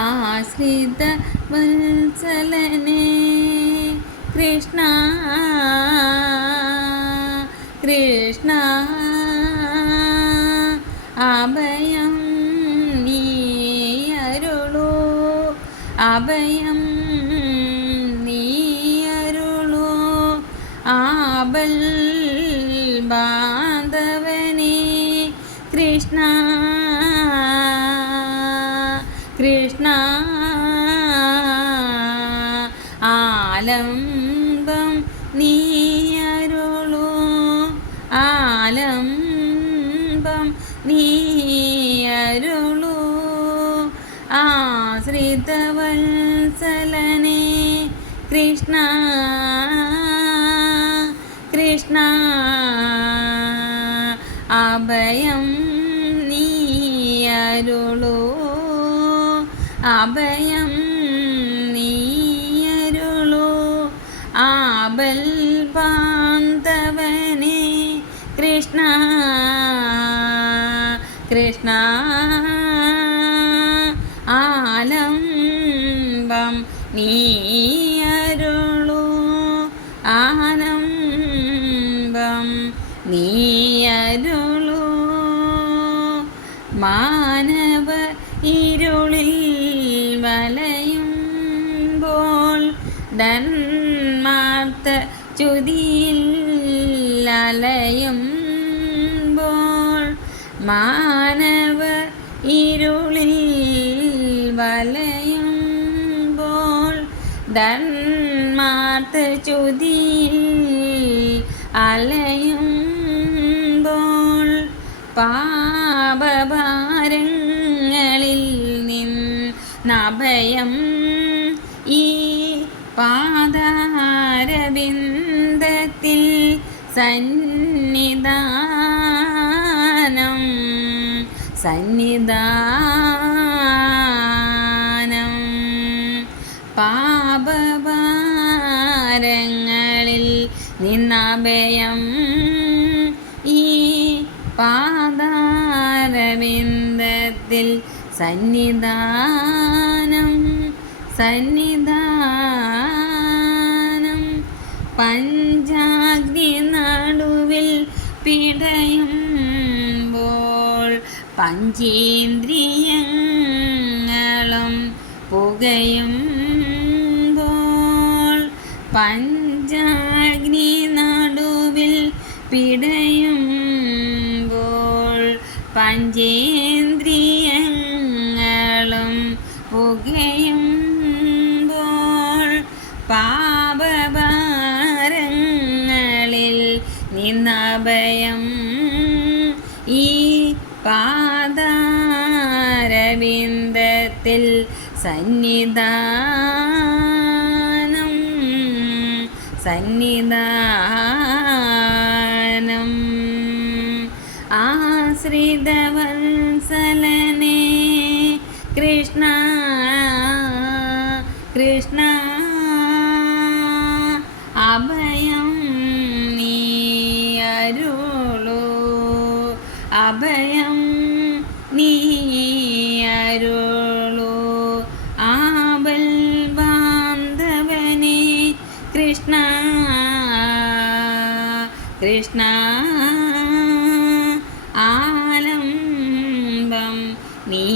ആശ്രിത വത്സലനെ കൃഷ്ണ കൃഷ്ണ അഭയം നീ അരുളൂ അഭയം നീ അരുളൂ. ആബൽ ബാന്ധവനെ കൃഷ്ണ ആലംബം നീ അരുളൂ ആലംബം നീ അരുളൂ ആശ്രിതവത്സലനെ കൃഷ്ണ കൃഷ്ണ അഭയം നീ അരുളൂ അഭയം കൃഷ്ണ ആലംബം നീ അരുളൂ. ആനന്ദം നീ അരുളൂ. മാനവ ഇരുളിൽ വലയുമ്പോൾ ധന്മാർത്ത ചുതിയിൽ അലയുമ്പോൾ മാനവ ഇരുളിൽ വലയുമ്പോൾ ധന്മാർത്ത ചുതിയിൽ അലയുമ്പോൾ പാപഭാരങ്ങളിൽ നിന്നഭയം ഈ പാതാരബിന്ദത്തിൽ സന്നിധാനം സന്നിധാനം. പാപഭാരങ്ങളിൽ നിന്നഭയം ഈ പാതാരബിന്ദത്തിൽ സന്നിധാനം സന്നിധാനം. പഞ്ചാഗ്നി നടുവിൽ പിടയുമ്പോൾ പഞ്ചേന്ദ്രിയങ്ങളും പുകയും പഞ്ചാഗ്നി നടുവിൽ പിടയുമ്പോൾ പഞ്ചേന്ദ്രിയങ്ങളും പുകയുമ്പോൾ പാപഭാരങ്ങളിൽ നിന്നഭയം ഈ പാതാരബിന്ദത്തിൽ സന്നിധാനം സന്നിധാനം. ആശ്രിതവത്സലനെ കൃഷ്ണ കൃഷ്ണ അഭയം നീ അരുളൂ. ആബൽ ബാന്ധവനെ കൃഷ്ണ കൃഷ്ണ. ആലംബം നീ